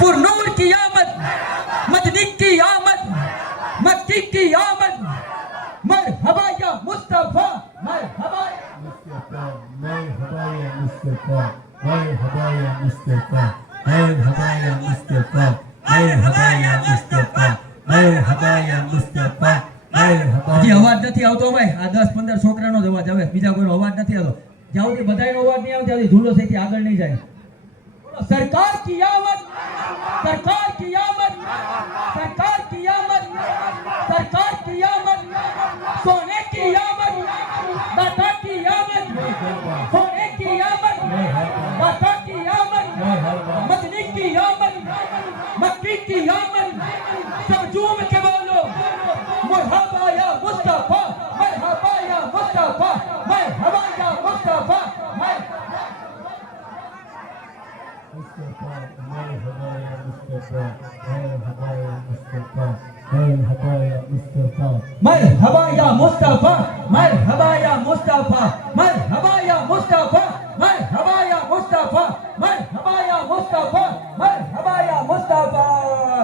पुरनूर की आमद, मदनी की आमद, मक्की की आमद, मरहबा या मुस्तफा, मरहबा मुस्तफा, मरहबा या मुस्तफा, मरहबा या मुस्तफा, मरहबा या मुस्तफा, मरहबा या मुस्तफा, मरहबा या मुस्तफा, मरहबा। હજી અવાજ નથી આવતો ભાઈ, આ 10-15 છોકરાનો જ અવાજ આવે, બીજા કોઈનો અવાજ નથી આવતો. જ્યાં સુધી બધાયનો અવાજ નહીં આવે ત્યાં સુધી ધૂળો થઈથી આગળ નહીં જાય. બોલો સરકાર की आमद, सरकार की आमद, सरकार की आमद, सरकार की आमद, सोने की आमद, दाता की आमद, सोने की आमद, दाता की आमद, मदनी की आमद, मक्की की आमद, सब झूम के बोलो मरहबा या मुस्तफा, मरहबा या मुस्तफा, मरहबा या मुस्तफा, मुस्तफा, मरहबा या मुस्तफा, मरहबा या मुस्तफा, मरहबा या मुस्तफा, मरहबा या मुस्तफा,